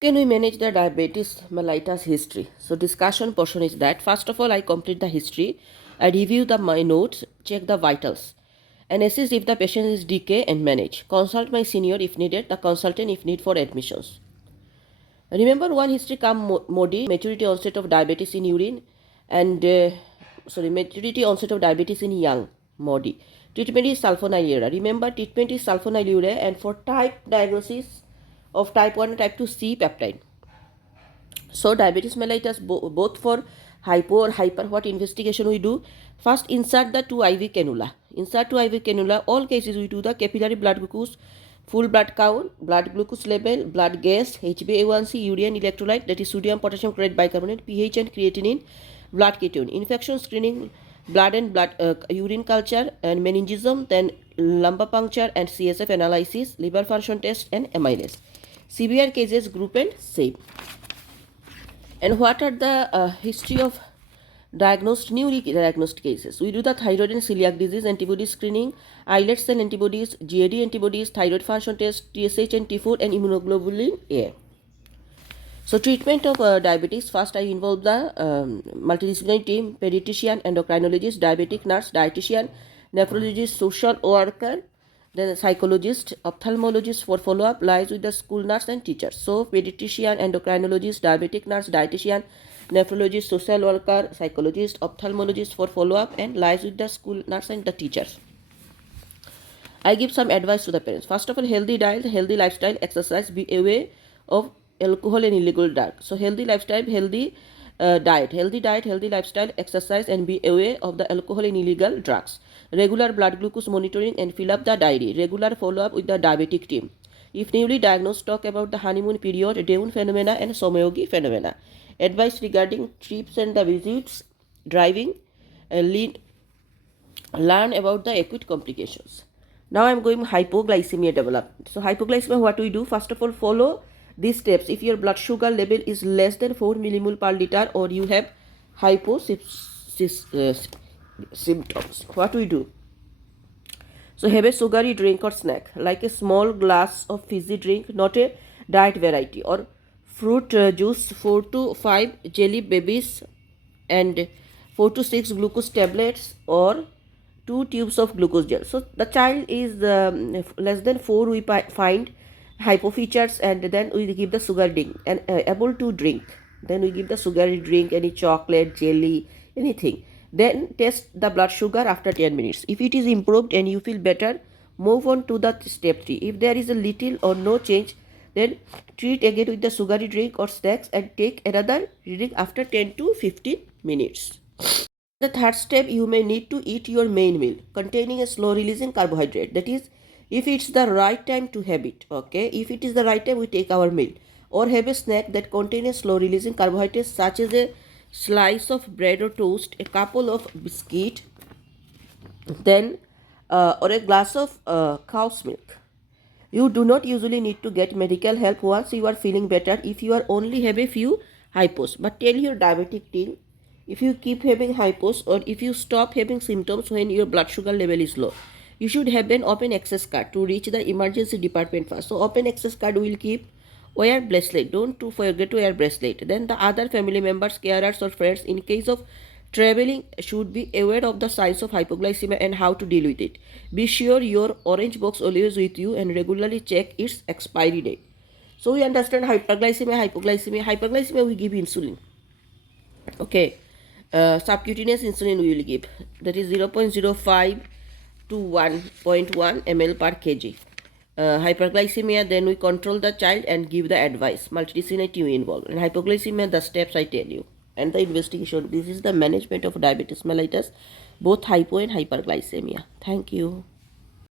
Can we manage the diabetes mellitus history? So discussion portion is that first of all I complete the history, I review my notes, check the vitals, and assess if the patient is DK and manage. Consult my senior if needed, the consultant if need for admissions. Remember one history come MODI, maturity onset of diabetes in urine, and maturity onset of diabetes in young MODI. Treatment is sulfonylurea. Remember treatment is sulfonylurea, and for type diagnosis of type 1 and type 2 C peptide. So diabetes mellitus both for hypo or hyper, what investigation we do? First insert the 2 IV cannula. Insert 2 IV cannula. All cases we do the capillary blood glucose, full blood count, blood glucose level, blood gas, HbA1c, urea electrolyte, that is sodium potassium chloride bicarbonate, pH and creatinine, blood ketone, infection screening, blood and urine culture and meningism, then lumbar puncture and CSF analysis, liver function test and amylase. Severe cases group and save. And what are the history of newly diagnosed cases? We do the thyroid and celiac disease antibody screening, islet cell antibodies, GAD antibodies, thyroid function test, TSH and T4 and immunoglobulin A. So treatment of diabetes, first I involve the multidisciplinary team, pediatrician, endocrinologist, diabetic nurse, dietitian, nephrologist, social worker, then psychologist, ophthalmologist for follow-up, lies with the school nurse and teachers. So pediatrician, endocrinologist, diabetic nurse, dietitian, nephrologist, social worker, psychologist, ophthalmologist for follow-up and lies with the school nurse and the teachers. I give some advice to the parents. First of all, healthy diet, healthy lifestyle, exercise, be aware of alcohol and illegal drugs. So healthy lifestyle, healthy diet, healthy lifestyle, exercise, and be aware of the alcohol and illegal drugs. Regular blood glucose monitoring and fill up the diary. Regular follow-up with the diabetic team. If newly diagnosed, talk about the honeymoon period, Down phenomena, and Somayogi phenomena. Advice regarding trips and the visits, driving, learn about the acute complications. Now I am going hypoglycemia development. So hypoglycemia, what we do? First of all, follow these steps. If your blood sugar level is less than 4 millimole per liter or you have hypo symptoms, what we do? So have a sugary drink or snack, like a small glass of fizzy drink, not a diet variety, or fruit juice, 4 to 5 jelly babies and 4 to 6 glucose tablets or 2 tubes of glucose gel. So the child is less than 4, we find hypo features, and then we give the sugar drink, and able to drink, then we give the sugary drink, any chocolate, jelly, anything. Then test the blood sugar after 10 minutes. If it is improved and you feel better, move on to the step 3. If there is a little or no change, then treat again with the sugary drink or snacks and take another drink after 10 to 15 minutes. The third step, you may need to eat your main meal containing a slow releasing carbohydrate. That is, if it's the right time to have it, okay? If it is the right time, we take our meal, or have a snack that contains a slow releasing carbohydrates such as a slice of bread or toast, a couple of biscuit, then or a glass of cow's milk. You do not usually need to get medical help once you are feeling better if you are only have a few hypos. But tell your diabetic team, if you keep having hypos or if you stop having symptoms when your blood sugar level is low, you should have an open access card to reach the emergency department first. So open access card will keep wear bracelet. Don't forget to wear bracelet. Then the other family members, carers or friends in case of traveling should be aware of the signs of hypoglycemia and how to deal with it. Be sure your orange box always with you and regularly check its expiry date. So we understand hyperglycemia, hypoglycemia. Hyperglycemia, we give insulin. Okay. Subcutaneous insulin we will give. That is 0.05 to 1.1 ml per kg. Hyperglycemia, then we control the child and give the advice. Multidisciplinary team involved. And hypoglycemia, the steps I tell you. And the investigation. This is the management of diabetes mellitus, both hypo and hyperglycemia. Thank you.